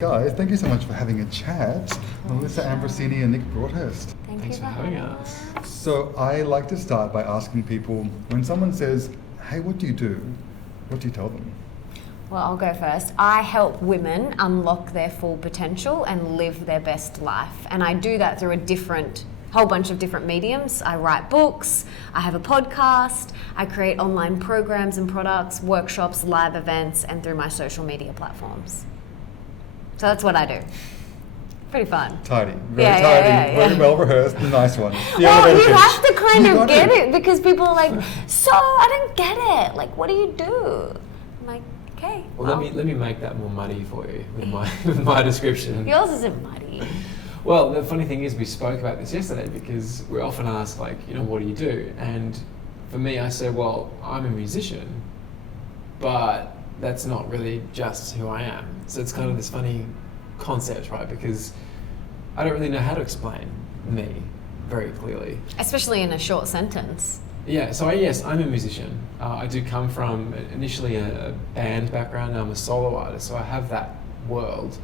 Guys, thank you so much for having a chat. Melissa Ambrosini and Nick Broadhurst. Thanks for having us. So I like to start by asking people, when someone says, hey, what do? What do you tell them? Well, I'll go first. I help women unlock their full potential and live their best life. And I do that through a whole bunch of different mediums. I write books, I have a podcast, I create online programs and products, workshops, live events, and through my social media platforms. So that's what I do. Pretty fun. Tidy. Very tidy, very well rehearsed, nice one. Well, you have to kind of get it because people are like, so I don't get it. Like, what do you do? I'm like, okay. Well, let me make that more muddy for you with my description. Yours isn't muddy. Well, the funny thing is we spoke about this yesterday because we're often asked, like, what do you do? And for me, I say, well, I'm a musician, but that's not really just who I am. So it's kind of this funny concept, right? Because I don't really know how to explain me very clearly. Especially in a short sentence. Yeah, so yes, I'm a musician. I do come from initially a band background. I'm a solo artist, so I have that world.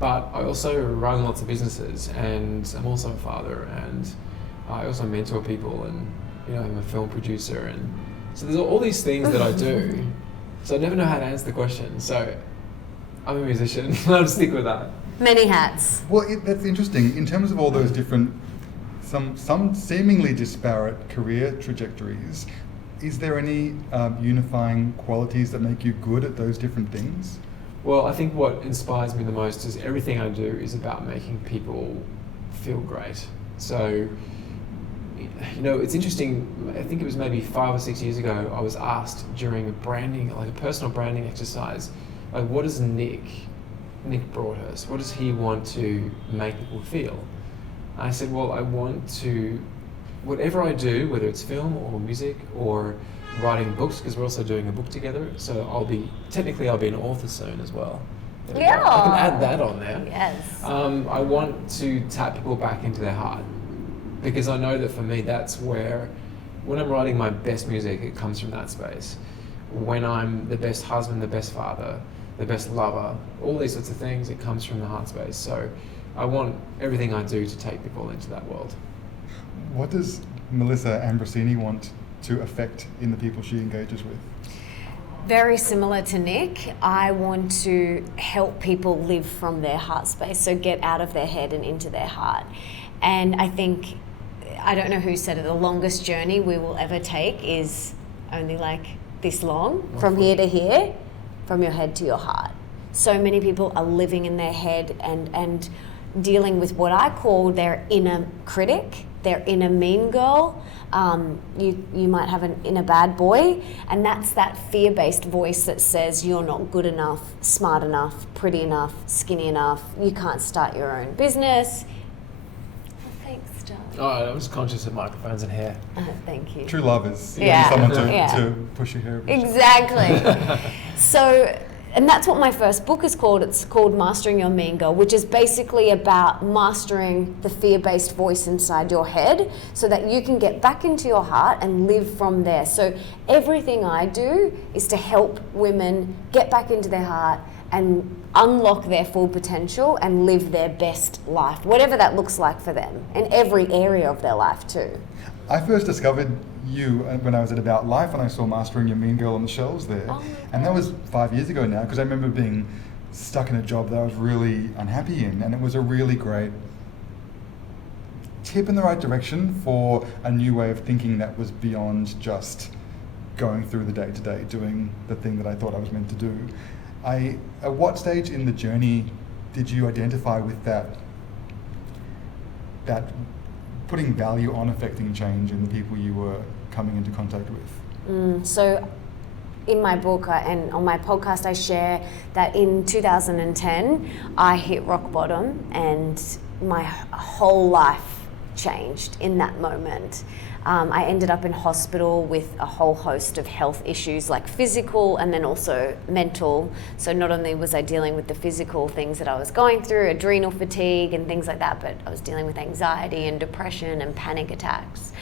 But I also run lots of businesses, and I'm also a father, and I also mentor people, and I'm a film producer, and so there's all these things that I do. So I never know how to answer the question. So I'm a musician. I'll just stick with that. Many hats. Well, that's interesting. In terms of all those different, some seemingly disparate career trajectories, is there any unifying qualities that make you good at those different things? Well, I think what inspires me the most is everything I do is about making people feel great. So, it's interesting. I think it was maybe 5 or 6 years ago, I was asked during a personal branding exercise, like, what does Nick Broadhurst, what does he want to make people feel? I said, well, I want to, whatever I do, whether it's film or music or writing books, because we're also doing a book together, so I'll be an author soon as well. Yeah. I can add that on there. Yes. I want to tap people back into their heart, because I know that for me, that's where, when I'm writing my best music, it comes from that space. When I'm the best husband, the best father, the best lover, all these sorts of things, it comes from the heart space. So I want everything I do to take people into that world. What does Melissa Ambrosini want to affect in the people she engages with? Very similar to Nick, I want to help people live from their heart space, so get out of their head and into their heart. And I think, I don't know who said it, the longest journey we will ever take is only like this long, from here to here, from your head to your heart. So many people are living in their head and dealing with what I call their inner critic, their inner mean girl. You might have an inner bad boy, and that's that fear-based voice that says you're not good enough, smart enough, pretty enough, skinny enough, you can't start your own business. Thanks, darling. Oh, I was conscious of microphones and hair. Thank you. True love is Yeah. someone to push your hair. Exactly. So, and that's what my first book is called. It's called Mastering Your Mean Girl, which is basically about mastering the fear-based voice inside your head so that you can get back into your heart and live from there. So everything I do is to help women get back into their heart and unlock their full potential and live their best life, whatever that looks like for them, in every area of their life too. I first discovered you when I was at About Life and I saw Mastering Your Mean Girl on the shelves there. Oh, and that was 5 years ago now, because I remember being stuck in a job that I was really unhappy in, and it was a really great tip in the right direction for a new way of thinking that was beyond just going through the day-to-day, doing the thing that I thought I was meant to do. At what stage in the journey did you identify with that putting value on affecting change in the people you were coming into contact with? So in my book and on my podcast, I share that in 2010, I hit rock bottom and my whole life changed in that moment. I ended up in hospital with a whole host of health issues, like physical and then also mental. So not only was I dealing with the physical things that I was going through, adrenal fatigue and things like that, but I was dealing with anxiety and depression and panic attacks.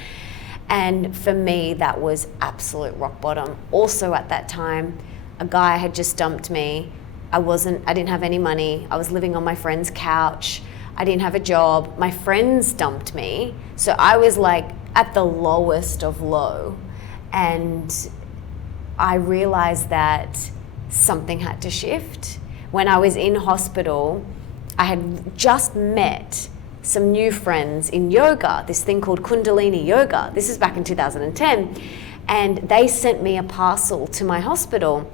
And for me, that was absolute rock bottom. Also at that time, a guy had just dumped me I didn't have any money. I was living on my friend's couch. I didn't have a job. My friends dumped me. So I was like at the lowest of low. And I realized that something had to shift. When I was in hospital, I had just met some new friends in yoga, this thing called Kundalini yoga. This is back in 2010. And they sent me a parcel to my hospital.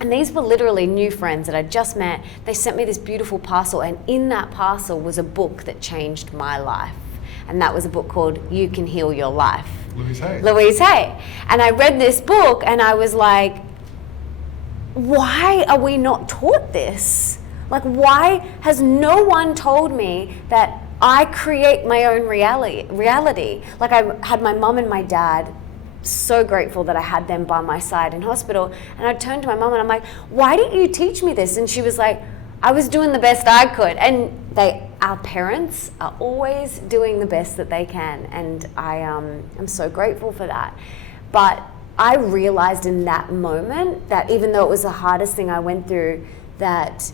And these were literally new friends that I'd just met. They sent me this beautiful parcel, and in that parcel was a book that changed my life. And that was a book called You Can Heal Your Life. Louise Hay. And I read this book and I was like, why are we not taught this? Like, why has no one told me that I create my own reality? Like, I had my mum and my dad, so grateful that I had them by my side in hospital. And I turned to my mum and I'm like, why didn't you teach me this? And she was like, I was doing the best I could. And our parents are always doing the best that they can. And I'm so grateful for that. But I realized in that moment that even though it was the hardest thing I went through, that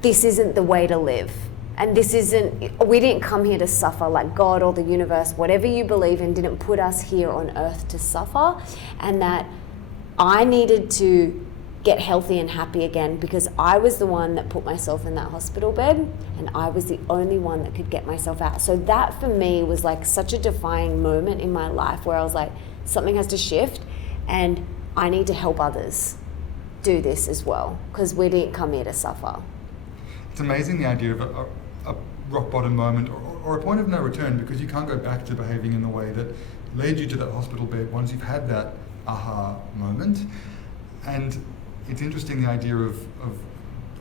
this isn't the way to live. And we didn't come here to suffer. Like, God or the universe, whatever you believe in, didn't put us here on earth to suffer. And that I needed to get healthy and happy again, because I was the one that put myself in that hospital bed, and I was the only one that could get myself out. So that for me was like such a defining moment in my life, where I was like, something has to shift and I need to help others do this as well, because we didn't come here to suffer. It's amazing, the idea of a rock bottom moment or a point of no return, because you can't go back to behaving in the way that led you to that hospital bed once you've had that aha moment. And it's interesting, the idea of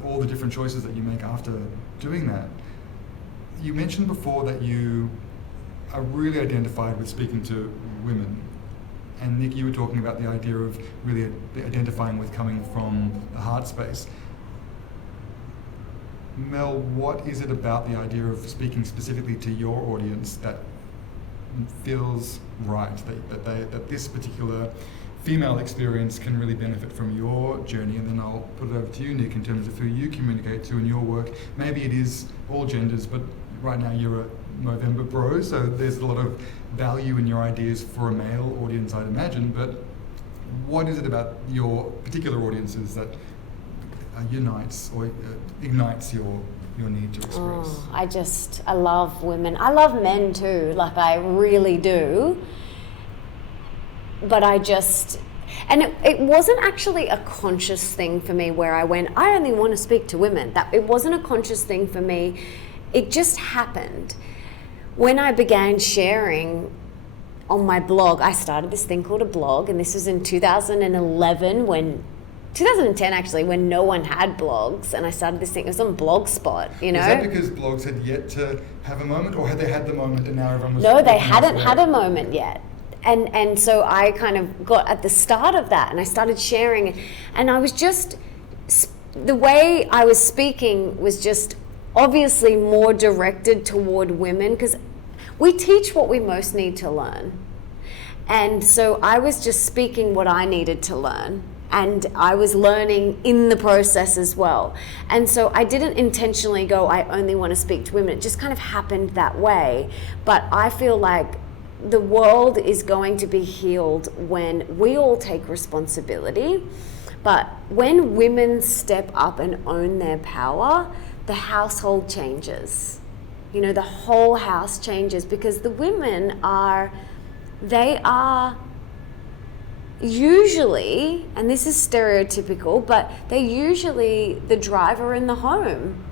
all the different choices that you make after doing that. You mentioned before that you are really identified with speaking to women. And Nick, you were talking about the idea of really identifying with coming from the heart space. Mel, what is it about the idea of speaking specifically to your audience that feels right, that this particular female experience can really benefit from your journey? And then I'll put it over to you, Nick, in terms of who you communicate to in your work. Maybe it is all genders, but right now you're a Movember bro, so there's a lot of value in your ideas for a male audience, I'd imagine. But what is it about your particular audiences that unites or ignites your need to express? I love women. I love men too, like I really do. But it wasn't actually a conscious thing for me where I went, I only want to speak to women. It wasn't a conscious thing for me. It just happened. When I began sharing on my blog, I started this thing called a blog, and this was in 2010 actually, when no one had blogs, and I started this thing. It was on Blogspot, you know. Was that because blogs had yet to have a moment, or had they had the moment and now everyone was... No, they hadn't had a moment yet. And so I kind of got at the start of that, and I started sharing, and I was just, the way I was speaking was just obviously more directed toward women, because we teach what we most need to learn. And so I was just speaking what I needed to learn. And I was learning in the process as well. And so I didn't intentionally go, I only want to speak to women. It just kind of happened that way. But I feel like the world is going to be healed when we all take responsibility. But when women step up and own their power, the household changes. You know, the whole house changes, because the women are usually, and this is stereotypical, but they're usually the driver in the home.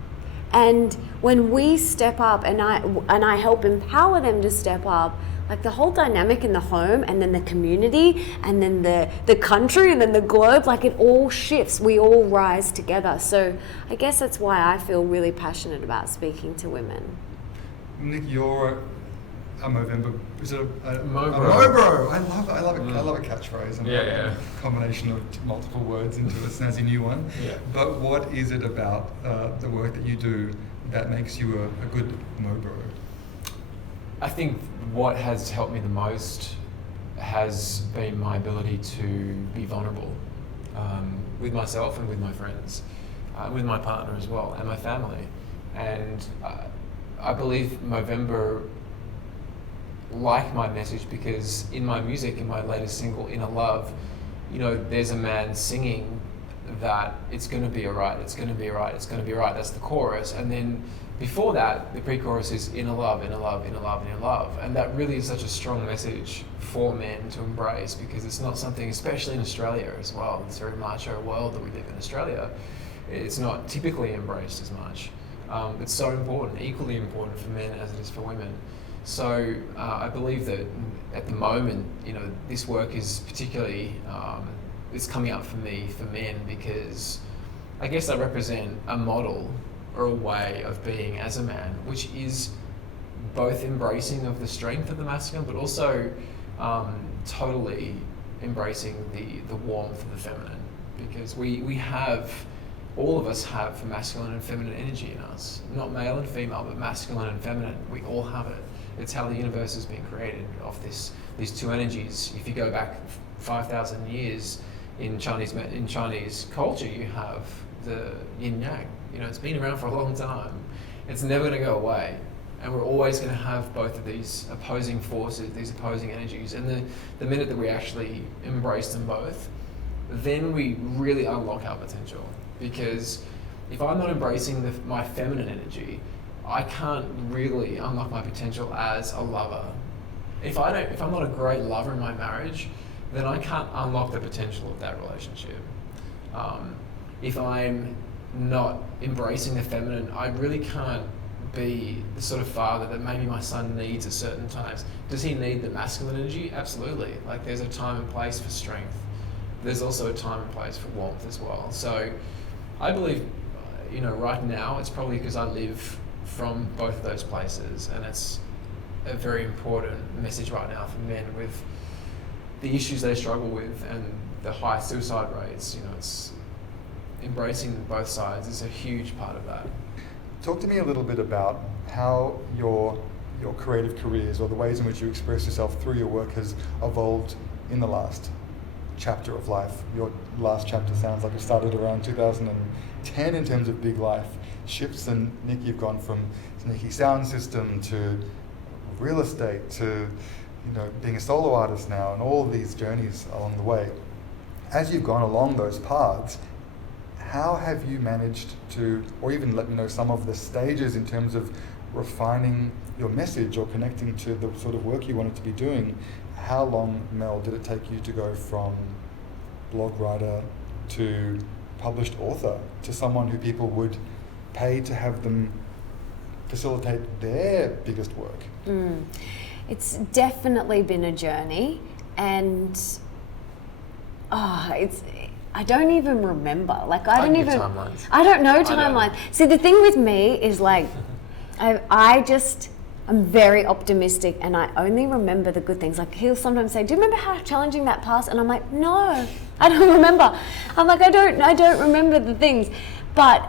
And when we step up and I help empower them to step up, like the whole dynamic in the home, and then the community, and then the country, and then the globe, like it all shifts. We all rise together. So I guess that's why I feel really passionate about speaking to women. Nick, you're a Movember. Is it a Mobro? Mobro. I love a catchphrase. And Yeah. a combination of multiple words into a snazzy new one. Yeah. But what is it about the work that you do that makes you a good Mobro? I think what has helped me the most has been my ability to be vulnerable with myself and with my friends. with my partner as well and my family. And I believe Movember like my message because in my music, in my latest single, Inner Love, you know, there's a man singing that it's going to be alright, it's going to be alright, it's going to be alright. That's the chorus. And then before that, the pre-chorus is inner love, inner love, inner love, inner love. And that really is such a strong message for men to embrace because it's not something, especially in Australia as well, this very macho world that we live in Australia, it's not typically embraced as much. It's so important, equally important for men as it is for women. So I believe that at the moment, you know, this work is particularly, it's coming up for me, for men, because I guess I represent a model or a way of being as a man, which is both embracing of the strength of the masculine, but also totally embracing the warmth of the feminine. Because we have, all of us have masculine and feminine energy in us. Not male and female, but masculine and feminine. We all have it. It's how the universe has been created, of these two energies. If you go back 5,000 years in Chinese culture, you have the yin yang. You know, it's been around for a long time. It's never going to go away. And we're always going to have both of these opposing forces, these opposing energies. And the minute that we actually embrace them both, then we really unlock our potential. Because if I'm not embracing my feminine energy, I can't really unlock my potential as a lover. If I'm not a great lover in my marriage, then I can't unlock the potential of that relationship. If I'm not embracing the feminine, I really can't be the sort of father that maybe my son needs at certain times. Does he need the masculine energy? Absolutely. Like, there's a time and place for strength. There's also a time and place for warmth as well. So I believe, you know, right now it's probably because I live from both of those places, and it's a very important message right now for men with the issues they struggle with and the high suicide rates. You know, it's embracing both sides is a huge part of that. Talk to me a little bit about how your creative careers, or the ways in which you express yourself through your work, has evolved in the last chapter of life. Your last chapter sounds like it started around 2010 in terms of big life shifts. And Nick, you've gone from sneaky sound system to real estate to, you know, being a solo artist now, and all of these journeys along the way. As you've gone along those paths, how have you managed to, or even let me know some of the stages in terms of refining your message or connecting to the sort of work you wanted to be doing? How long, Mel, did it take you to go from blog writer to published author to someone who people would pay to have them facilitate their biggest work? It's definitely been a journey, and I don't even remember. Like, I don't know timelines. See, the thing with me is, like, I'm very optimistic, and I only remember the good things. Like, he'll sometimes say, "Do you remember how challenging that past?" And I'm like, "No, I don't remember." I'm like, I don't remember the things. But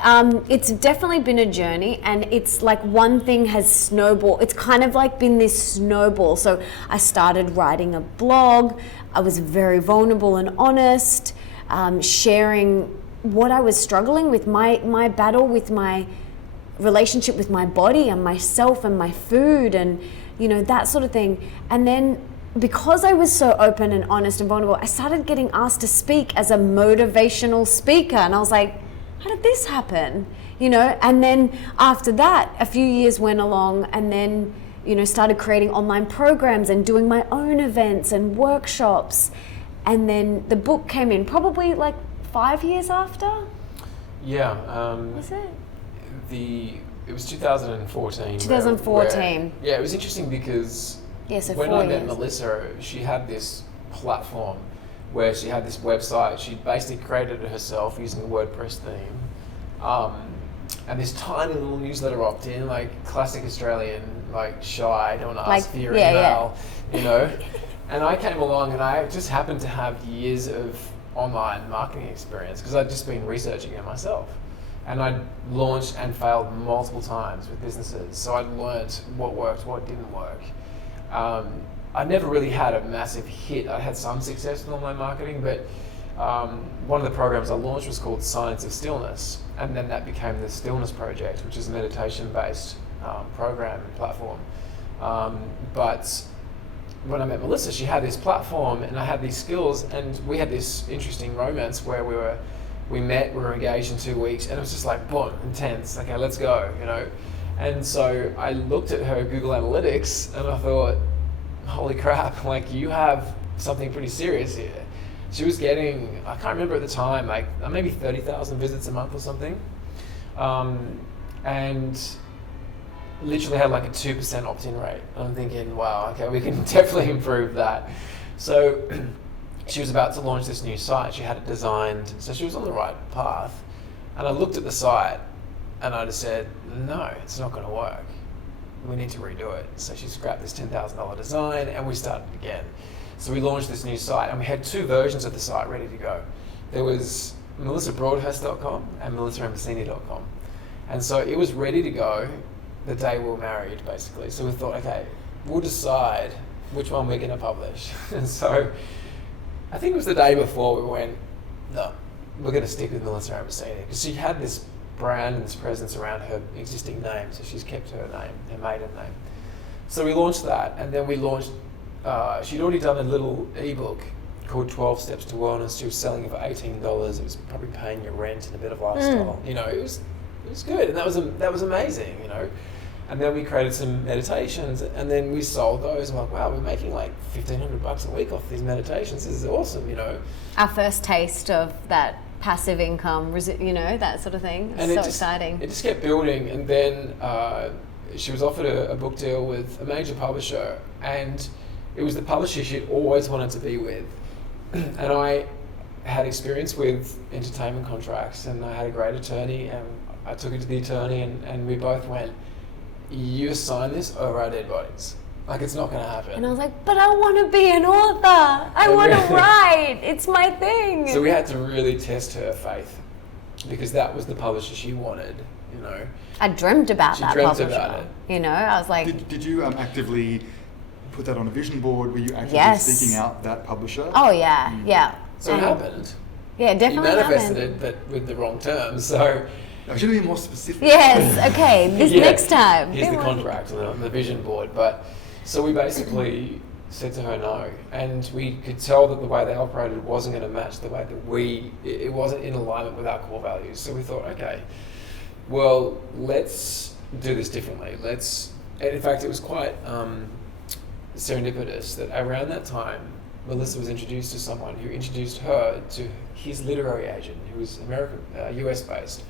it's definitely been a journey, and it's like one thing has snowballed. It's kind of like been this snowball. So I started writing a blog. I was very vulnerable and honest, sharing what I was struggling with, my battle with my relationship with my body and myself and my food, and, you know, that sort of thing. And then, because I was so open and honest and vulnerable, I started getting asked to speak as a motivational speaker, and I was like, how did this happen? You know, and then after that, a few years went along, and then, you know, started creating online programs and doing my own events and workshops. And then the book came in probably like 5 years after. Yeah. Was it? It was 2014. 2014. Yeah, it was interesting because when I met Melissa, she had this platform where she had this website. She basically created it herself using a WordPress theme. And this tiny little newsletter opt-in, like classic Australian, like shy, don't ask for your email, you know. And I came along, and I just happened to have years of online marketing experience because I'd just been researching it myself. And I'd launched and failed multiple times with businesses. So I'd learned what worked, what didn't work. I never really had a massive hit. I had some success with online marketing, but one of the programs I launched was called Science of Stillness, and then that became the Stillness Project, which is a meditation-based program and platform. But when I met Melissa, she had this platform and I had these skills, and we had this interesting romance where we met, we were engaged in 2 weeks, and it was just like, boom, intense, okay, let's go, you know. And so I looked at her Google Analytics and I thought, holy crap, like you have something pretty serious here. She was getting, I can't remember at the time, like maybe 30,000 visits a month or something. And literally had like a 2% opt-in rate. I'm thinking, wow, okay, we can definitely improve that. So she was about to launch this new site. She had it designed, so she was on the right path. And I looked at the site and I just said, no, it's not going to work. We need to redo it. So she scrapped this $10,000 design and we started again. So we launched this new site and we had 2 versions of the site ready to go. There was melissabroadhurst.com and melissaambrosini.com. And so it was ready to go the day we were married, basically. So we thought, okay, we'll decide which one we're going to publish. And so I think it was the day before we went, no, we're going to stick with Melissa Ambrosini, because she had this brand and this presence around her existing name, so she's kept her name, her maiden name. So we launched that, and then we launched, she'd already done a little ebook called 12 Steps to Wellness. She was selling it for $18. It was probably paying your rent and a bit of lifestyle. You know, it was good, and that was amazing, you know. And then we created some meditations, and then we sold those. I'm like, wow, we're making like $1,500 a week off these meditations. This is awesome, you know. Our first taste of that passive income, you know, that sort of thing. It's so exciting. It just kept building, and then she was offered a book deal with a major publisher, and it was the publisher she'd always wanted to be with. And I had experience with entertainment contracts, and I had a great attorney, and I took it to the attorney, and we both went, you sign this over our dead bodies. Like, it's not going to happen. And I was like, but I want to be an author. I want to write. It's my thing. So we had to really test her faith, because that was the publisher she wanted, you know. I dreamt about that publisher. She dreamt about it. You know, I was like... Did you actively put that on a vision board? Were you actively seeking out that publisher? Oh, yeah, yeah. So it happened. Yeah, it definitely happened. You manifested it, but with the wrong terms, so... I should be more specific. Yes, okay, next time. Here's the contract on the vision board. But so we basically said to her no, and we could tell that the way they operated wasn't going to match the way that it wasn't in alignment with our core values. So we thought, okay, well, let's do this differently. And in fact, it was quite serendipitous that around that time, Melissa was introduced to someone who introduced her to his literary agent, who was US based.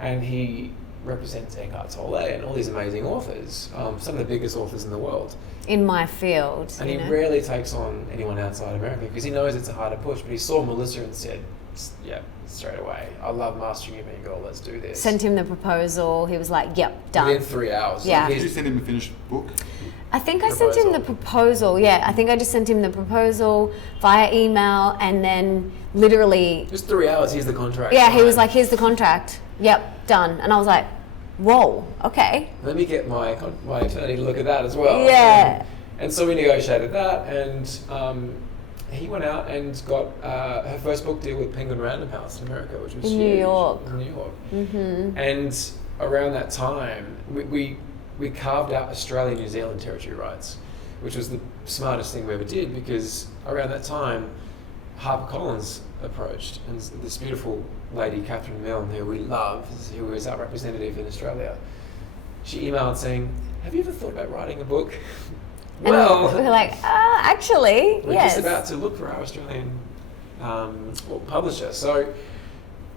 And he represents Eckhart Tolle and all these amazing authors, some of the biggest authors in the world. In my field. And he rarely takes on anyone outside America, because he knows it's a harder push. But he saw Melissa and said, yeah, straight away, I love mastering your ego, let's do this. Sent him the proposal. He was like, yep, done. Within 3 hours. Yeah. Did you send him a finished book? I think I sent him the proposal. Yeah, I think I just sent him the proposal via email, and then literally... Just 3 hours, here's the contract. Yeah, he was like, here's the contract. Yep, done. And I was like, whoa, okay. Let me get my attorney to look at that as well. Yeah. And so we negotiated that, and he went out and got her first book deal with Penguin Random House in America, which was in huge. New York. In New York. Mm-hmm. And around that time, we carved out Australia New Zealand territory rights, which was the smartest thing we ever did, because around that time, HarperCollins approached, and this beautiful lady, Catherine Milne, who we love, who is our representative in Australia, she emailed saying, have you ever thought about writing a book? And we're like, actually, we're yes. just about to look for our Australian publisher. So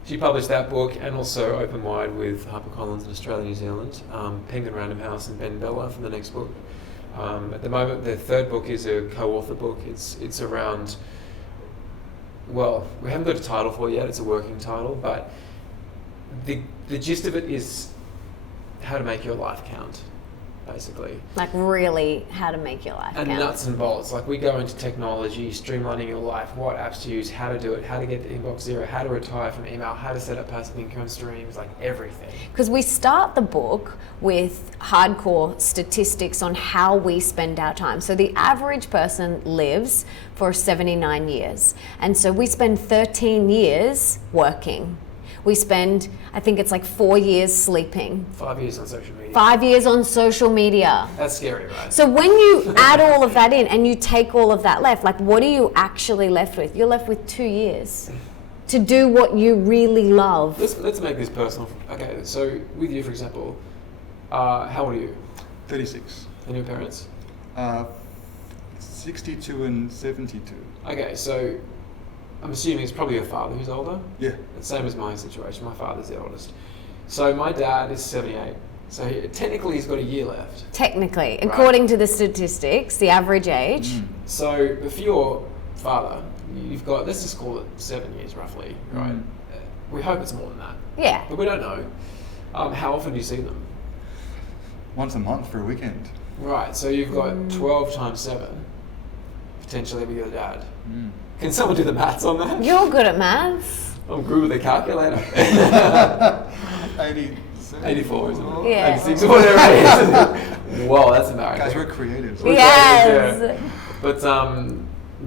she published that book, and also Open Wide with HarperCollins in Australia, New Zealand, Penguin Random House and Ben Bella for the next book. At the moment, the third book is a co-author book. It's around, well, we haven't got a title for it yet, it's a working title, but the gist of it is how to make your life count. basically. Like really how to make your life And count. nuts and bolts. Like we go into technology, streamlining your life, what apps to use, how to do it, how to get to inbox zero, how to retire from email, how to set up passive income streams, like everything. Because we start the book with hardcore statistics on how we spend our time. So the average person lives for 79 years. And so we spend 13 years working. We spend, I think it's like 4 years sleeping. 5 years on social media. 5 years on social media. That's scary, right? So when you add all of that in and you take all of that left, like what are you actually left with? You're left with 2 years to do what you really love. Let's make this personal. Okay, so with you, for example, how old are you? 36. And your parents? 62 and 72. Okay, so I'm assuming it's probably your father who's older. Yeah. It's the same as my situation. My father's the oldest. So my dad is 78. So technically he's got a year left. Technically, Right. according to the statistics, the average age. So for your father, you've got, let's just call it 7 years roughly, right? We hope it's more than that, Yeah. but we don't know. How often do you see them? Once a month for a weekend. Right, so you've got 12 times 7, potentially with your dad. Can someone do the maths on that? You're good at maths. I'm good with a calculator. 84, isn't it? Yeah. 86, whatever it is. Whoa, that's embarrassing. Guys, we're creative. Yes. Yeah. But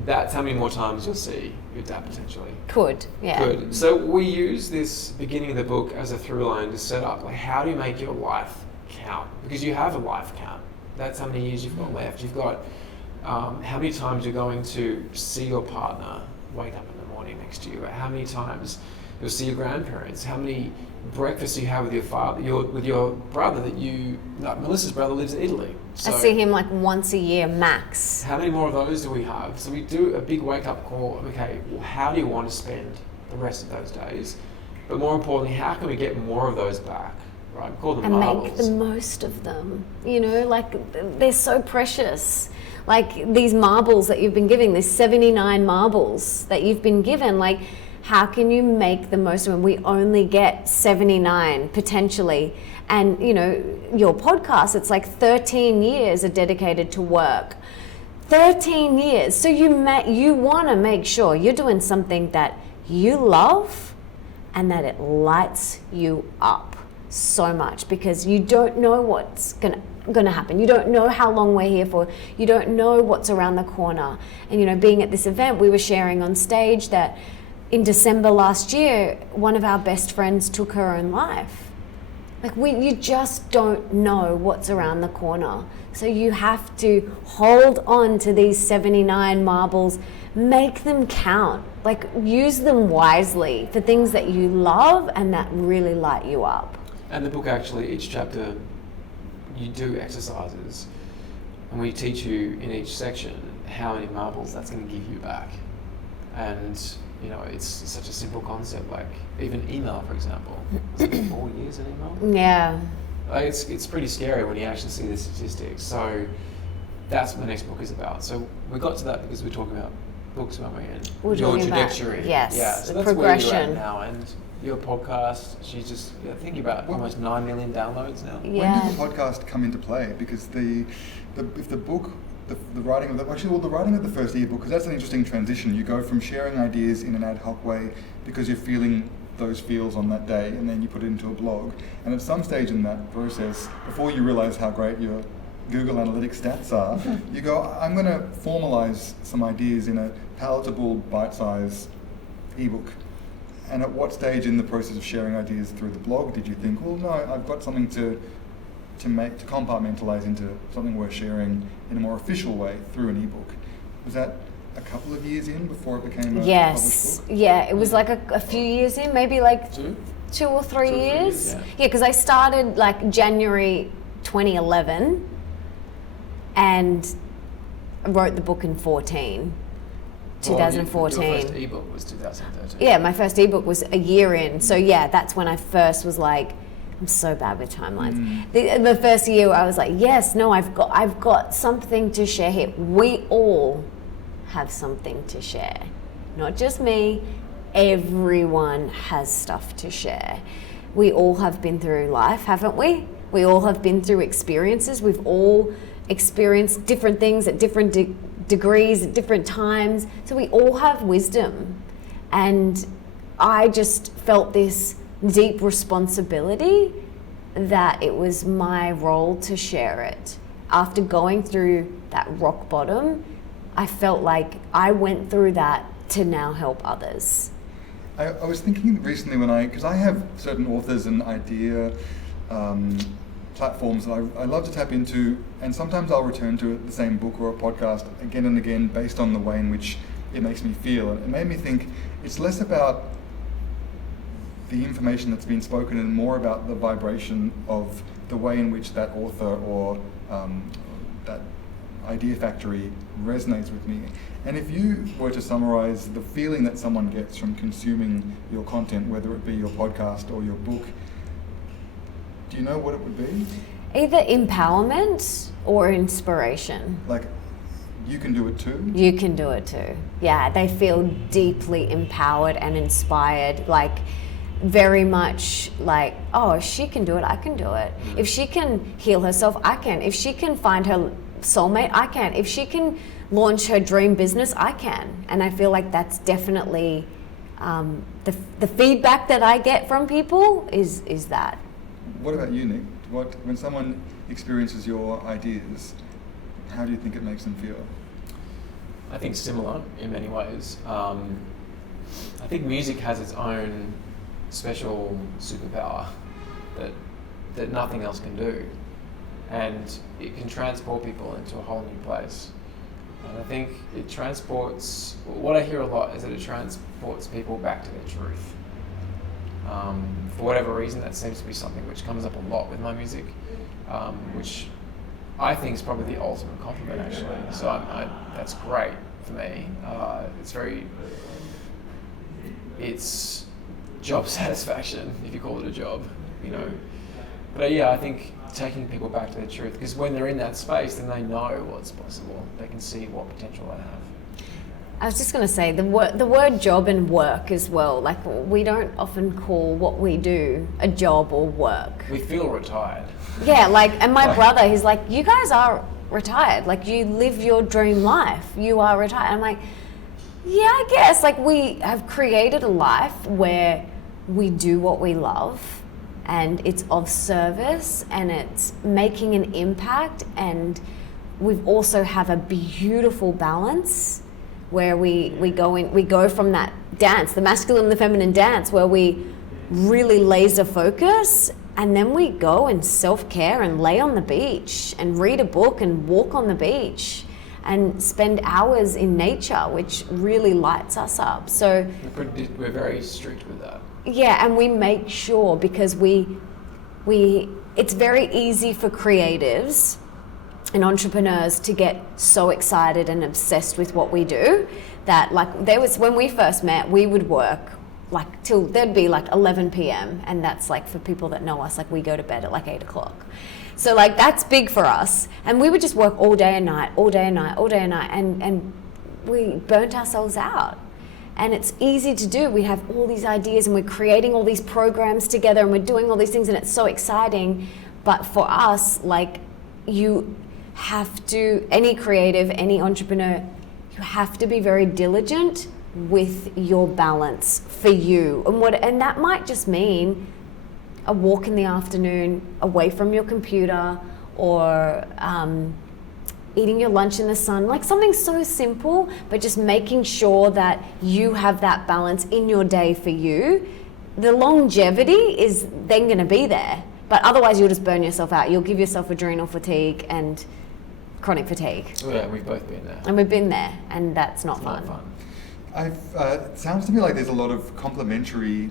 that's how many more times you'll see your dad potentially. Could, yeah. Good. So we use this beginning of the book as a through line to set up, like, how do you make your life count? Because you have a life count. That's how many years you've got left. You've got how many times you're going to see your partner wake up in the morning next to you. How many times you'll see your grandparents. How many breakfasts you have with your father, with your brother that like Melissa's brother lives in Italy. So I see him like once a year max. how many more of those do we have? So we do a big wake up call. Okay, well, how do you want to spend the rest of those days? But more importantly, how can we get more of those back? Right, we call them And marbles. make the most of them. You know, like they're so precious. Like these marbles that you've been given, these 79 marbles that you've been given, like how can you make the most of them? We only get 79 potentially. And you know, your podcast, it's like 13 years are dedicated to work. 13 years. So you want to make sure you're doing something that you love and that it lights you up so much, because you don't know what's gonna happen. You don't know how long we're here for. You don't know what's around the corner. And you know, being at this event, we were sharing on stage that in December last year, one of our best friends took her own life. Like you just don't know what's around the corner. So you have to hold on to these 79 marbles, make them count, like use them wisely for things that you love and that really light you up. And the book actually, each chapter, you do exercises, and we teach you in each section how many marbles that's going to give you back. And you know, it's such a simple concept. Like even email, for example, is it 4 years in email? Yeah. Like it's pretty scary when you actually see the statistics. So that's what the next book is about. So we got to that because we're talking about books, weren't we? And We're your talking about- trajectory. yes, Yeah. So the that's where you're progression. at now, and your podcast. She's just thinking about almost 9 million downloads now. Yeah. When did the podcast come into play? Because if the book, the writing of the writing of the first ebook, because that's an interesting transition. You go from sharing ideas in an ad hoc way because you're feeling those feels on that day, and then you put it into a blog. And at some stage in that process, before you realize how great your Google Analytics stats are, you go, I'm going to formalize some ideas in a palatable, bite-sized ebook. And at what stage in the process of sharing ideas through the blog did you think, well, no, I've got something to compartmentalize into something worth sharing in a more official way through an ebook? Was that a couple of years in before it became a Yes. published book? Yeah, it was like a few years in, maybe like 2 or 3 years. Yeah, because I started like January 2011 and wrote the book in 2014. Your first ebook was 2013. Yeah, my first ebook was a year in. So yeah, that's when I first was like, I'm so bad with timelines. The first year I was like, yes, no, I've got something to share here. We all have something to share. Not just me, everyone has stuff to share. We all have been through life, haven't we? We all have been through experiences. We've all experienced different things at different degrees, at different times. So we all have wisdom. And I just felt this deep responsibility that it was my role to share it. After going through that rock bottom, I felt like I went through that to now help others. I was thinking recently because I have certain authors and idea platforms that I love to tap into, and sometimes I'll return to the same book or a podcast again and again based on the way in which it makes me feel. And it made me think it's less about the information that's been spoken and more about the vibration of the way in which that author or that idea factory resonates with me. And if you were to summarize the feeling that someone gets from consuming your content, whether it be your podcast or your book, do you know what it would be? Either empowerment or inspiration. Like, you can do it too? You can do it too. Yeah, they feel deeply empowered and inspired, like very much like, oh, if she can do it, I can do it. If she can heal herself, I can. If she can find her soulmate, I can. If she can launch her dream business, I can. And I feel like that's definitely the feedback that I get from people is that. What about you, Nick? When someone experiences your ideas, how do you think it makes them feel? I think similar in many ways. I think music has its own special superpower that nothing else can do, and it can transport people into a whole new place. And I think it transports, what I hear a lot is that it transports people back to their truth. For whatever reason, that seems to be something which comes up a lot with my music, which I think is probably the ultimate compliment, actually. So that's great for me. It's job satisfaction, if you call it a job, you know. But yeah, I think taking people back to their truth, because when they're in that space, then they know what's possible. They can see what potential they have. I was just going to say the word job and work as well. Like, we don't often call what we do a job or work. We feel retired. Yeah, like, and my brother, he's like, you guys are retired. Like, you live your dream life. You are retired. I'm like, yeah, I guess. Like, we have created a life where we do what we love, and it's of service, and it's making an impact, and we've also have a beautiful balance where we go from that dance, the masculine and the feminine dance, where we really laser focus, and then we go and self-care and lay on the beach and read a book and walk on the beach and spend hours in nature, which really lights us up. So we're very strict with that. Yeah, and we make sure, because it's very easy for creatives and entrepreneurs to get so excited and obsessed with what we do that, like, when we first met, we would work like till there'd be like 11 p.m. and that's like, for people that know us, like, we go to bed at like 8 o'clock. So like, that's big for us. And we would just work all day and night, and we burnt ourselves out. And it's easy to do. We have all these ideas and we're creating all these programs together and we're doing all these things and it's so exciting. But for us, like, you have to, any creative, any entrepreneur, you have to be very diligent with your balance for you. And that might just mean a walk in the afternoon away from your computer, or eating your lunch in the sun, like something so simple, but just making sure that you have that balance in your day for you. The longevity is then going to be there, but otherwise you'll just burn yourself out. You'll give yourself adrenal fatigue and chronic fatigue. Yeah, we've both been there. And we've been there, and that's not fun. It sounds to me like there's a lot of complementary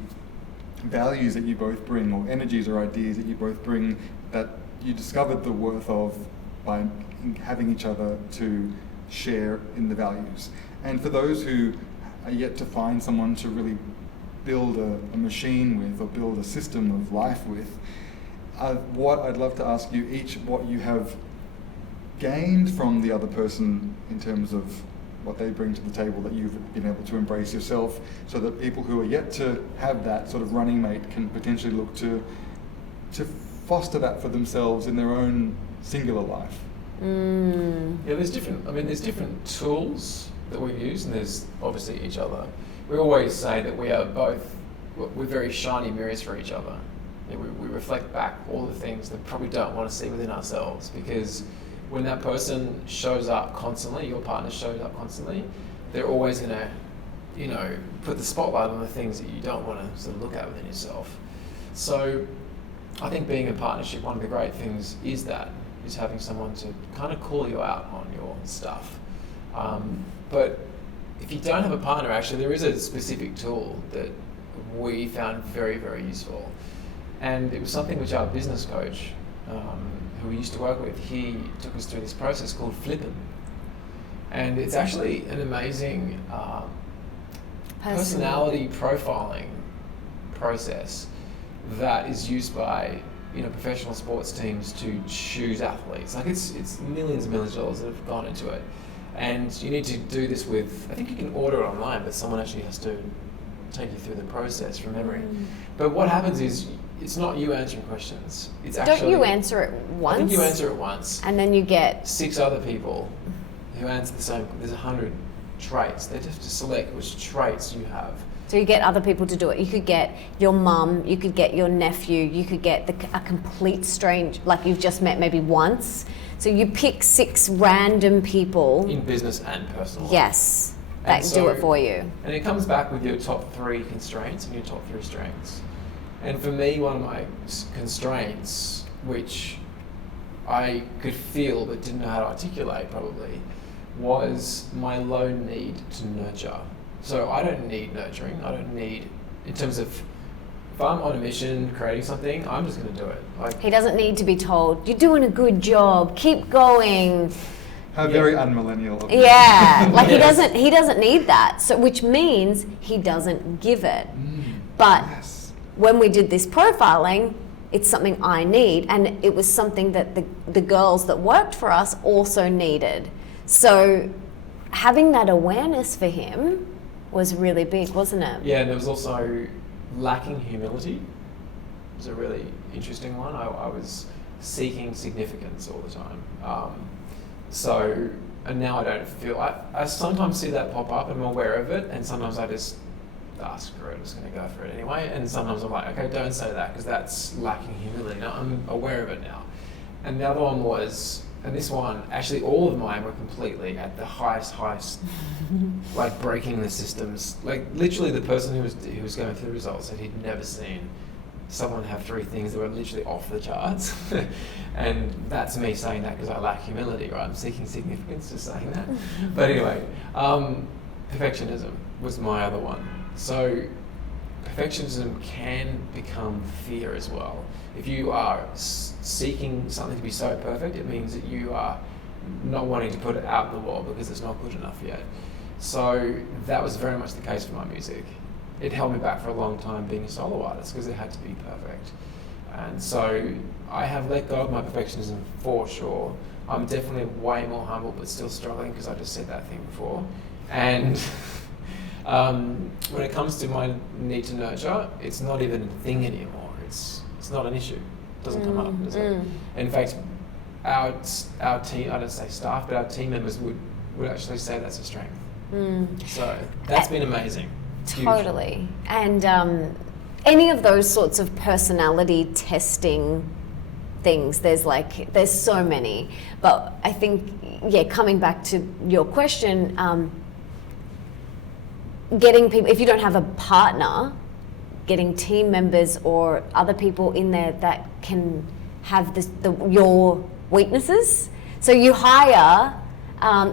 values that you both bring, or energies or ideas that you both bring, that you discovered the worth of by having each other to share in the values. And for those who are yet to find someone to really build a machine with, or build a system of life with, what I'd love to ask you each, what you have gained from the other person in terms of what they bring to the table that you've been able to embrace yourself, so that people who are yet to have that sort of running mate can potentially look to foster that for themselves in their own singular life. Yeah, there's different tools that we use, and there's obviously each other. We always say that we're very shiny mirrors for each other. We reflect back all the things that we probably don't want to see within ourselves, because when that person shows up constantly, your partner shows up constantly, they're always going to, put the spotlight on the things that you don't want to sort of look at within yourself. So I think being in partnership, one of the great things is having someone to kind of call you out on your stuff. But if you don't have a partner, actually, there is a specific tool that we found very, very useful. And it was something which our business coach, who we used to work with, he took us through this process called Flippin'. And it's actually an amazing personality profiling process that is used by professional sports teams to choose athletes. Like it's millions and millions of dollars that have gone into it. And you need to do this with, I think you can order it online, but someone actually has to take you through the process from memory. But what happens is, it's not you answering questions. It's actually... Don't you answer it once? I think you answer it once. And then you get... 6 other people who answer the same. There's 100 traits. They have to select which traits you have. So you get other people to do it. You could get your mum, you could get your nephew, you could get a complete strange, like you've just met maybe once. So you pick 6 random people. In business and personal life. Yes, that do it for you. And it comes back with your top 3 constraints and your top 3 strengths. And for me, one of my constraints, which I could feel but didn't know how to articulate probably, was my low need to nurture. So I don't need nurturing. I don't need, in terms of, if I'm on a mission creating something, I'm just going to do it. He doesn't need to be told, you're doing a good job, keep going. How very unmillennial of you. Yeah, like yes. he doesn't need that. So which means he doesn't give it. But yes. When we did this profiling, it's something I need, and it was something that the girls that worked for us also needed. So having that awareness for him was really big, wasn't it? Yeah, and there was also lacking humility. It was a really interesting one. I was seeking significance all the time. And now I don't feel, I sometimes see that pop up and I'm aware of it, and sometimes I just, screw it, I'm just going to go for it anyway. And sometimes I'm like, okay, don't say that because that's lacking humility. No, I'm aware of it now. And the other one was, and this one, actually all of mine were completely at the highest, like breaking the systems. Like literally the person who was going through the results said he'd never seen someone have 3 things that were literally off the charts. And that's me saying that because I lack humility, right? I'm seeking significance just saying that. But anyway, perfectionism was my other one. So perfectionism can become fear as well. If you are seeking something to be so perfect, it means that you are not wanting to put it out in the world because it's not good enough yet. So that was very much the case for my music. It held me back for a long time being a solo artist because it had to be perfect. And so I have let go of my perfectionism for sure. I'm definitely way more humble but still struggling because I just said that thing before. And when it comes to my need to nurture, it's not even a thing anymore. It's not an issue. It doesn't come up, does it? In fact, our team, I don't say staff, but our team members would actually say that's a strength. So that's been amazing. Totally. Huge. And any of those sorts of personality testing things, there's so many. But I think, coming back to your question, getting people, if you don't have a partner, getting team members or other people in there that can have your weaknesses. So you hire,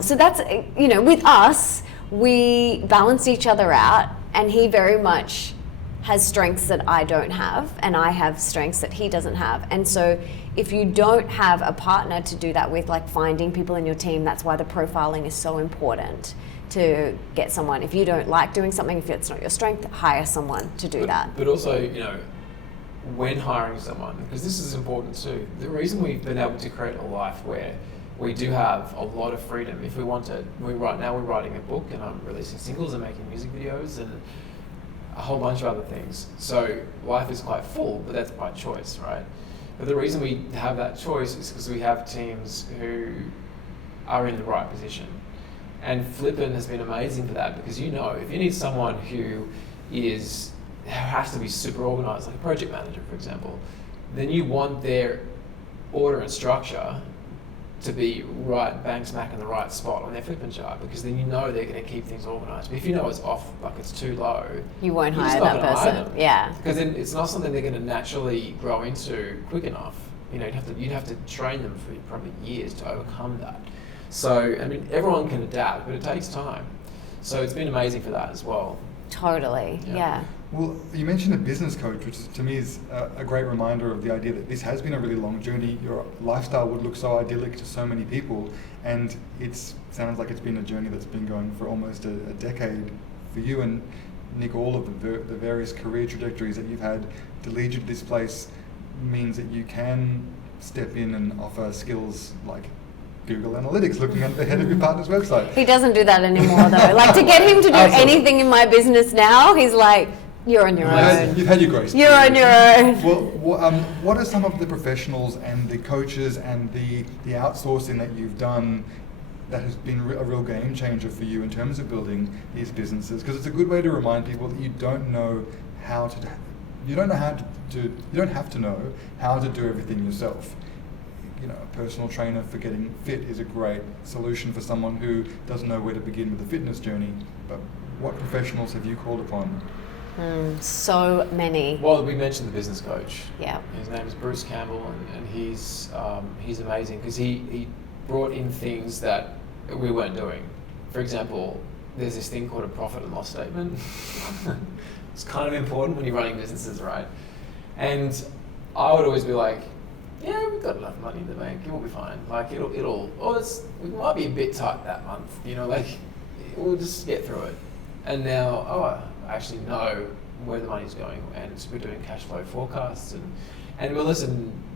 so that's, with us, we balance each other out, and he very much has strengths that I don't have, and I have strengths that he doesn't have. And so if you don't have a partner to do that with, like finding people in your team, that's why the profiling is so important, to get someone. If you don't like doing something, if it's not your strength, hire someone to do that. But also, when hiring someone, because this is important too, the reason we've been able to create a life where we do have a lot of freedom, if we want to, right now we're writing a book and I'm releasing singles and making music videos and a whole bunch of other things. So life is quite full, but that's by choice, right? But the reason we have that choice is because we have teams who are in the right position. And Flippin has been amazing for that, because if you need someone who has to be super organised, like a project manager, for example, then you want their order and structure to be right bang smack in the right spot on their Flippin chart, because then they're going to keep things organised. But if it's off, like it's too low, you won't you're hire just not that gonna hire person. them. Yeah. Because then it's not something they're going to naturally grow into quick enough. You'd have to train them for probably years to overcome that. So, everyone can adapt, but it takes time. So it's been amazing for that as well. Totally, yeah. Well, you mentioned a business coach, which to me is a great reminder of the idea that this has been a really long journey. Your lifestyle would look so idyllic to so many people, and it sounds like it's been a journey that's been going for almost a decade for you. And Nick, all of the various career trajectories that you've had to lead you to this place means that you can step in and offer skills like Google Analytics, looking at the head of your partner's website. He doesn't do that anymore, though. Like, to get him to do anything in my business now, he's like, you're on your own. You've had your grace. You're on your own. Well, what are some of the professionals and the coaches and the outsourcing that you've done that has been a real game changer for you in terms of building these businesses? Because it's a good way to remind people that you don't have to know how to do everything yourself. A personal trainer for getting fit is a great solution for someone who doesn't know where to begin with the fitness journey. But what professionals have you called upon? So many. Well, we mentioned the business coach. Yeah. His name is Bruce Campbell, and he's amazing, because he brought in things that we weren't doing. For example, there's this thing called a profit and loss statement. It's kind of important when you're running businesses, right? And I would always be like, yeah, we've got enough money in the bank, it will be fine. Like it might be a bit tight that month, we'll just get through it. And now, I actually know where the money's going, and we're doing cash flow forecasts, and Melissa,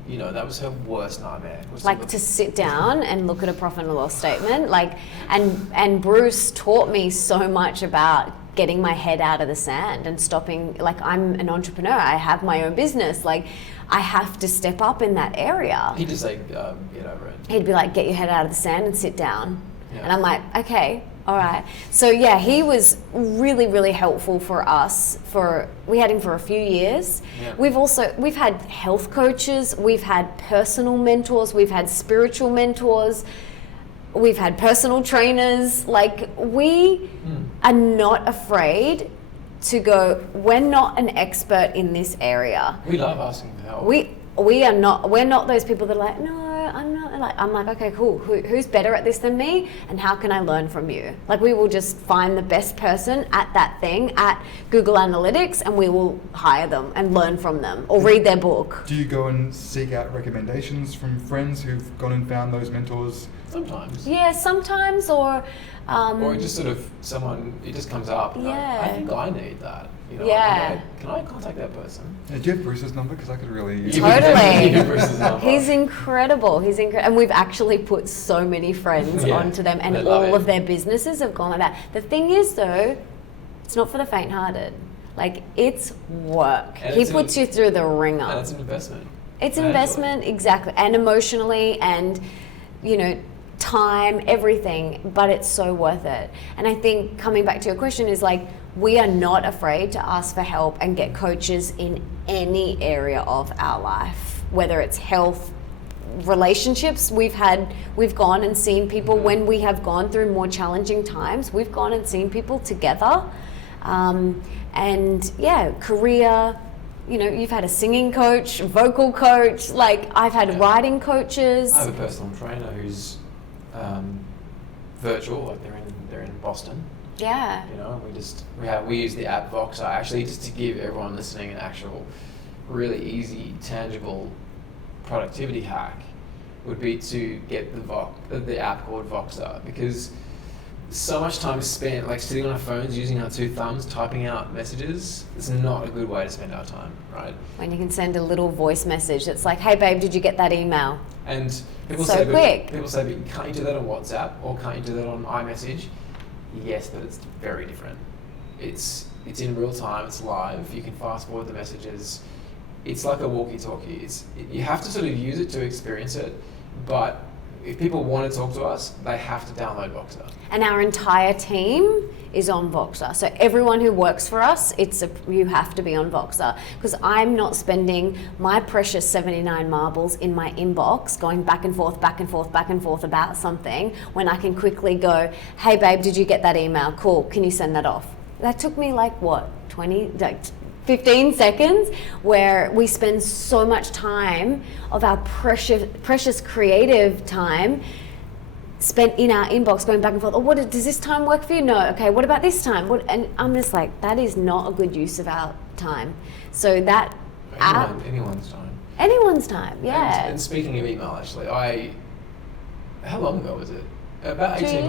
that was her worst nightmare. To sit down and look at a profit and loss statement, and Bruce taught me so much about getting my head out of the sand and stopping. Like, I'm an entrepreneur, I have my own business, I have to step up in that area. He'd just say, get over it. He'd be like, get your head out of the sand and sit down. Yeah. And I'm like, okay, all right. So yeah, he was really, really helpful for us. We had him for a few years. Yeah. We've had health coaches, we've had personal mentors, we've had spiritual mentors, we've had personal trainers. We are not afraid to go, we're not an expert in this area. We love asking for help. We're not those people that are like, no, I'm not. I'm like, okay, cool. Who's better at this than me, and how can I learn from you? We will just find the best person at that thing at Google Analytics, and we will hire them and learn from them or read their book. Do you go and seek out recommendations from friends who've gone and found those mentors? Sometimes. Yeah, sometimes, or just sort of it just comes up. Yeah. I think I need that. Yeah. Can I contact that person? Do you have Bruce's number? Because I could really... Totally. Bruce's number. He's incredible. And we've actually put so many friends onto them, and all of their businesses have gone like that. The thing is, though, it's not for the faint-hearted. It's work. He puts you through the ringer. And it's an investment. It's an investment, exactly. And emotionally, and, time, everything, but it's so worth it. And I think, coming back to your question, is we are not afraid to ask for help and get coaches in any area of our life, whether it's health, relationships. We've gone and seen people when we have gone through more challenging times. We've gone and seen people together, and yeah, career. You've had a singing coach, vocal coach. I've had writing coaches. I have a personal trainer who's virtual. They're in Boston. Yeah. We use the app Voxer, actually, just to give everyone listening an actual really easy, tangible productivity hack would be to get the app called Voxer, because so much time is spent sitting on our phones using our two thumbs typing out messages. It's not a good way to spend our time, right? When you can send a little voice message that's like, hey babe, did you get that email? And people so say, quick. People say, but can't you do that on WhatsApp, or can't you do that on iMessage? Yes, but it's very different. It's in real time, it's live, you can fast forward the messages. it's like a walkie-talkie. You have to sort of use it to experience it, but if people want to talk to us, they have to download Voxer. And our entire team is on Voxer. So everyone who works for us, you have to be on Voxer, because I'm not spending my precious 79 marbles in my inbox going back and forth about something when I can quickly go, hey babe, did you get that email? Cool, can you send that off? That took me 15 seconds, where we spend so much time of our precious creative time spent in our inbox going back and forth. Oh, does this time work for you? No. Okay, what about this time? And I'm just like, that is not a good use of our time. So that anyone's time. Anyone's time, yeah. And speaking of email, actually, how long ago was it? About 18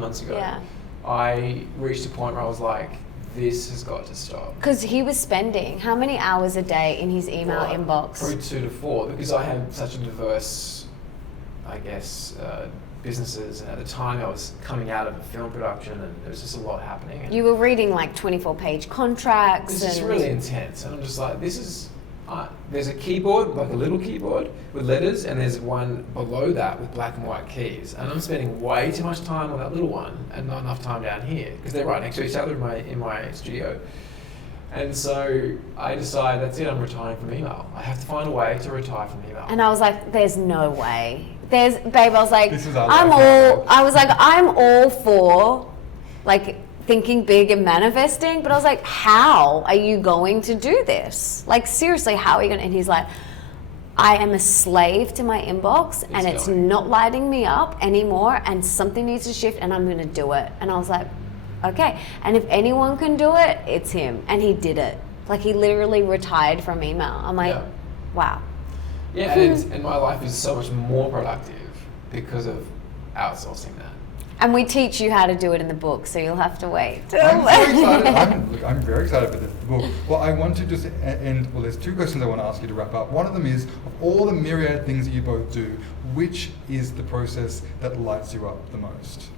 months ago. Yeah. I reached a point where I was like, this has got to stop. Because he was spending how many hours a day in his email inbox? Probably 2 to 4, because I have such a diverse, I guess, businesses. And at the time I was coming out of a film production, and there was just a lot happening. And you were reading 24-page contracts. This is really intense. And I'm just like, there's a keyboard, like a little keyboard with letters, and there's one below that with black and white keys. And I'm spending way too much time on that little one and not enough time down here, because they're right next to each other in my studio. And so I decided, that's it, I'm retiring from email. I have to find a way to retire from email. And I was like, there's no way. Babe, I was like, I'm all for thinking big and manifesting, but I was like, how are you going to do this? Seriously, how are you going to? And he's like, I am a slave to my inbox, and it's not lighting me up anymore, and something needs to shift, and I'm going to do it. And I was like, okay. And if anyone can do it, it's him. And he did it. He literally retired from email. I'm like, wow. Yeah, and my life is so much more productive because of outsourcing that. And we teach you how to do it in the book, so you'll have to wait. I'm so excited. I'm very excited for this book. Well, I want to just end. Well, there's 2 questions I want to ask you to wrap up. One of them is, of all the myriad things that you both do, which is the process that lights you up the most?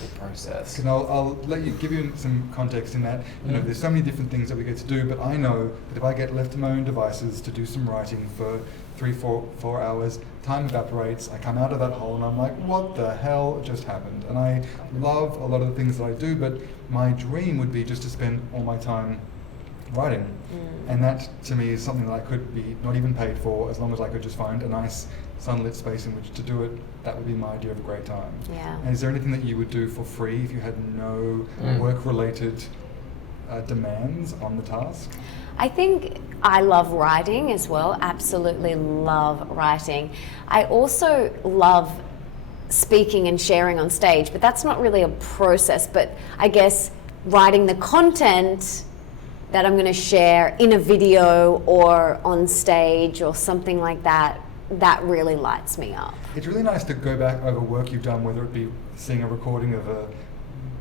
The process. And I'll give you some context in that. There's so many different things that we get to do, but I know that if I get left to my own devices to do some writing for 3-4 hours, time evaporates, I come out of that hole and I'm like, what the hell just happened? And I love a lot of the things that I do, but my dream would be just to spend all my time writing. And that to me is something that I could be not even paid for, as long as I could just find a nice sunlit space in which to do it. That would be my idea of a great time. Yeah. And is there anything that you would do for free if you had no work-related demands on the task? I think I love writing as well. Absolutely love writing. I also love speaking and sharing on stage, but that's not really a process. But I guess writing the content that I'm going to share in a video or on stage or something like that, that really lights me up. It's really nice to go back over work you've done, whether it be seeing a recording of a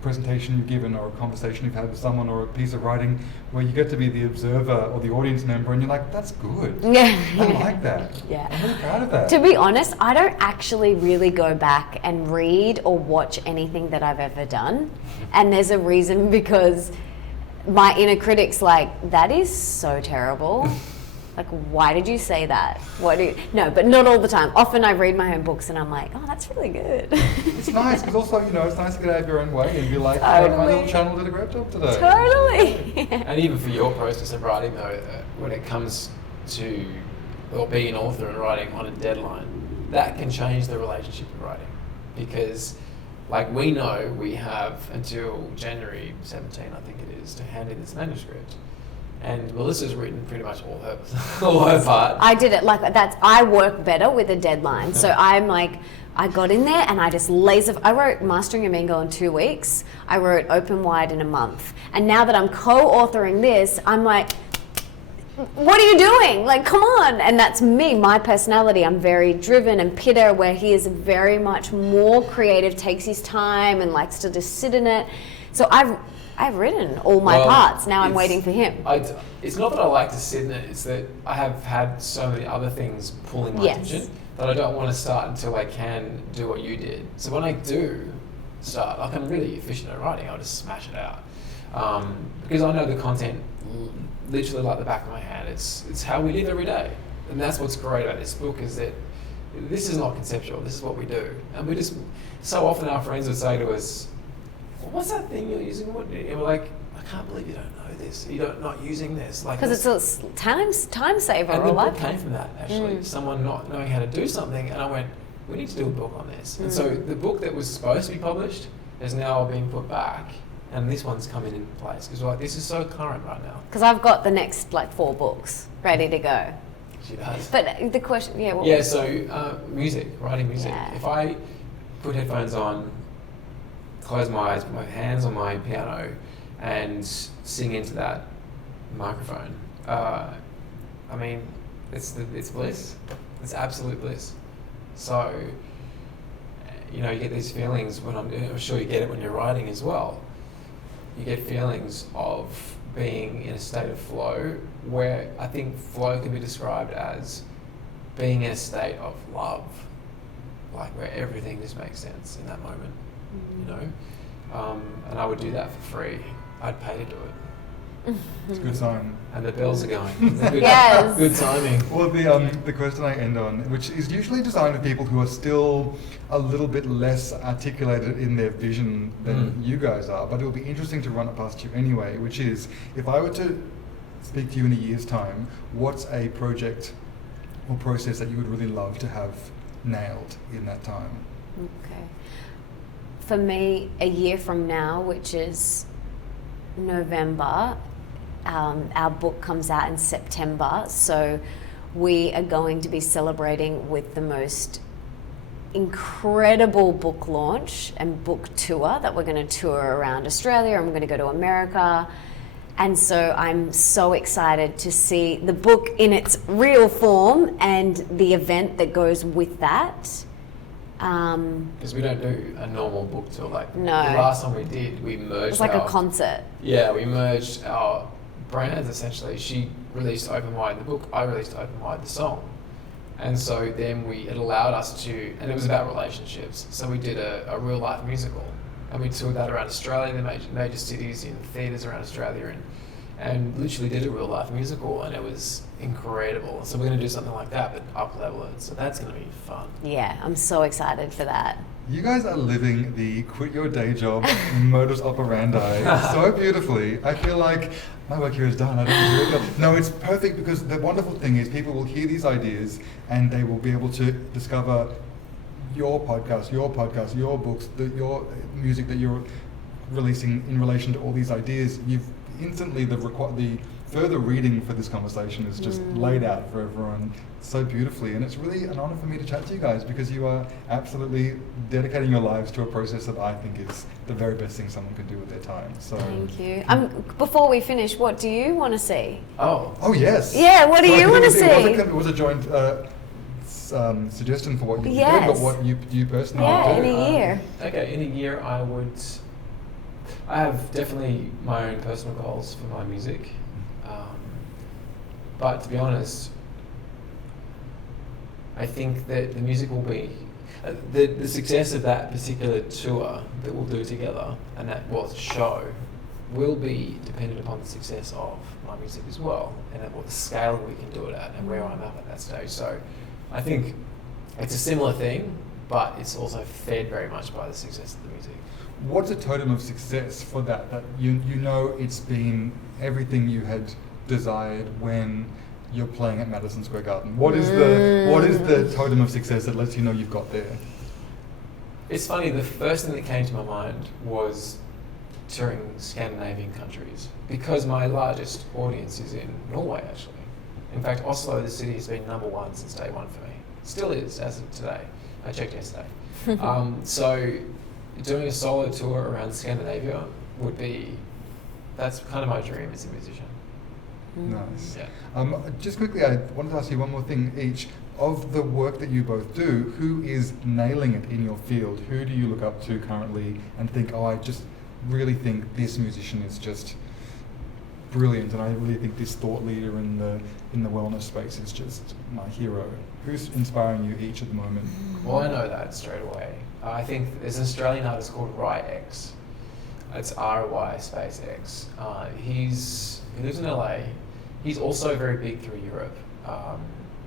presentation you've given or a conversation you've had with someone or a piece of writing where you get to be the observer or the audience member and you're like, that's good. Yeah. I like that. Yeah. I'm really proud of that. To be honest, I don't actually really go back and read or watch anything that I've ever done. And there's a reason, because my inner critic's like, that is so terrible. Why did you say that? No, but not all the time. Often I read my own books and I'm like, oh, that's really good. It's nice, because also, it's nice to get out of your own way and be like, oh, my little channel did a great job today. Totally. And even for your process of writing, though, when it comes to being an author and writing on a deadline, that can change the relationship with writing. Because, we know we have until January 17, I think it is, to hand in this manuscript. And Melissa's written pretty much all her part. I did it I work better with a deadline. So I'm like, I got in there and I just I wrote Mastering a Mean Girl in 2 weeks. I wrote Open Wide in a month. And now that I'm co-authoring this, I'm like, what are you doing? Come on. And that's me, my personality. I'm very driven, and Peter, where he is very much more creative, takes his time and likes to just sit in it. So I've written all my parts. Now I'm waiting for him. It's not that I like to sit in it. It's that I have had so many other things pulling my attention that I don't want to start until I can do what you did. So when I do start, I'm really efficient at writing. I'll just smash it out. because I know the content literally like the back of my hand. It's how we live every day, and that's what's great about this book is that this is not conceptual. This is what we do, and we just so often our friends would say to us, well, "What's that thing you're using?" And we're like, "I can't believe you don't know this. You're not using this." Like because it's a time saver. And or the life book came from that actually. Someone not knowing how to do something, and I went, "We need to do a book on this." And so the book that was supposed to be published is now being put back. And this one's coming in place because we're like, this is so current right now. Because I've got the next 4 books ready to go. She does. But the question, music, writing music. Yeah. If I put headphones on, close my eyes, put my hands on my piano, and sing into that microphone, it's bliss. It's absolute bliss. So, you get these feelings when I'm sure you get it when you're writing as well. You get feelings of being in a state of flow, where I think flow can be described as being in a state of love, like where everything just makes sense in that moment, and I would do that for free. I'd pay to do it. It's a good sign. And the bells are going. It's a good, Yes. good timing. Well, the question I end on, which is usually designed for people who are still a little bit less articulated in their vision than you guys are, but it will be interesting to run it past you anyway, which is, if I were to speak to you in a year's time, what's a project or process that you would really love to have nailed in that time? Okay. For me, a year from now, which is November, our book comes out in September, so we are going to be celebrating with the most incredible book launch and book tour that we're going to tour around Australia, and we're going to go to America. And so I'm so excited to see the book in its real form and the event that goes with that. Because we don't do a normal book tour. No. The last time we did, we merged. It was like a concert. Yeah, we merged our brands essentially. She released Open Wide the book, I released Open Wide the song. And so then it allowed us to, and it was about relationships. So we did a real life musical, and we toured that around Australia, the major cities, in theatres around Australia, and literally did a real life musical, and it was incredible. So we're going to do something like that, but up level it. So that's going to be fun. Yeah, I'm so excited for that. You guys are living the quit your day job modus operandi so beautifully. I feel like my work here is done. I don't do it. No, it's perfect, because the wonderful thing is people will hear these ideas and they will be able to discover your podcast, your books, your music that you're releasing in relation to all these ideas. You've instantly the further reading for this conversation is just laid out for everyone so beautifully, and it's really an honor for me to chat to you guys, because you are absolutely dedicating your lives to a process that I think is the very best thing someone can do with their time. So thank you. Before we finish, what do you want to see? Oh yes. Yeah, what do you want to see? It was a joint suggestion for what you did, but what you personally in do. a year. Okay, in a year I have definitely my own personal goals for my music. But to be honest, I think that the music will be the success of that particular tour that we'll do together, and that show, will be dependent upon the success of my music as well, and at what scale we can do it at, and where I'm at that stage. So I think it's a similar thing, but it's also fed very much by the success of the music. What's a totem of success for that? That you know it's been everything you had desired when you're playing at Madison Square Garden. What is the totem of success that lets you know you've got there? It's funny, the first thing that came to my mind was touring Scandinavian countries, because my largest audience is in Norway actually. In fact, Oslo, the city, has been #1 since day one for me. Still is, as of today. I checked yesterday. So doing a solo tour around Scandinavia that's kind of my dream as a musician. Nice. Yeah. Just quickly, I wanted to ask you one more thing each. Of the work that you both do, who is nailing it in your field? Who do you look up to currently and think, I just really think this musician is just brilliant, and I really think this thought leader in the wellness space is just my hero? Who's inspiring you each at the moment? Well, I know that straight away. I think there's an Australian artist called X. It's RY space X. He lives in LA. He's also very big through Europe,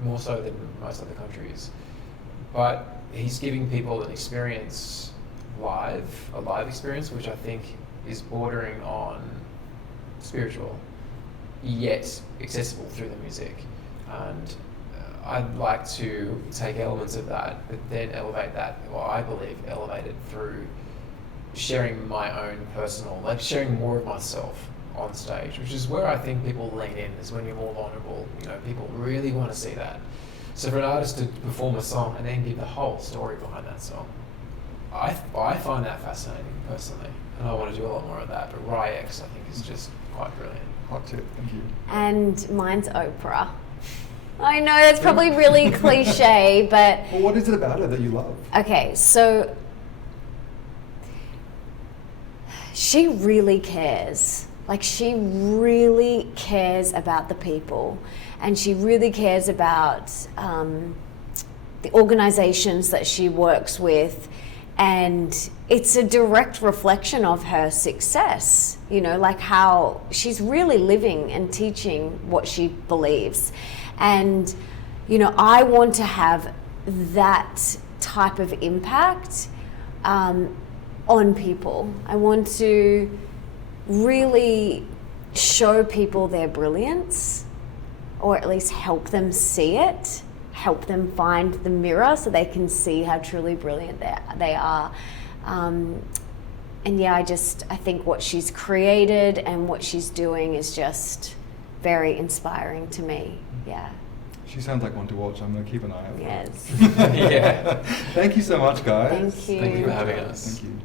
more so than most other countries. But he's giving people an experience a live experience, which I think is bordering on spiritual, yet accessible through the music. And I'd like to take elements of that, but then elevate that, or I believe elevate it through sharing my own personal, like sharing more of myself on stage, which is where I think people lean in, is when you're more vulnerable. You know, people really want to see that. So for an artist to perform a song and then give the whole story behind that song, I find that fascinating personally, and I want to do a lot more of that. But RyX, I think, is just quite brilliant. Hot tip, thank you. And mine's Oprah. I know that's probably really cliche, but... Well, what is it about her that you love? Okay, so she really cares. Like, she really cares about the people, and she really cares about the organizations that she works with, and it's a direct reflection of her success, you know, like how she's really living and teaching what she believes. And, you know, I want to have that type of impact on people. I want to really show people their brilliance, or at least help them see it, help them find the mirror so they can see how truly brilliant they are. And yeah, I think what she's created and what she's doing is just very inspiring to me. Yeah. She sounds like one to watch. I'm going to keep an eye out. Yes. Yeah. Thank you so much, guys. Thank you. Thank you for having us. Thank you.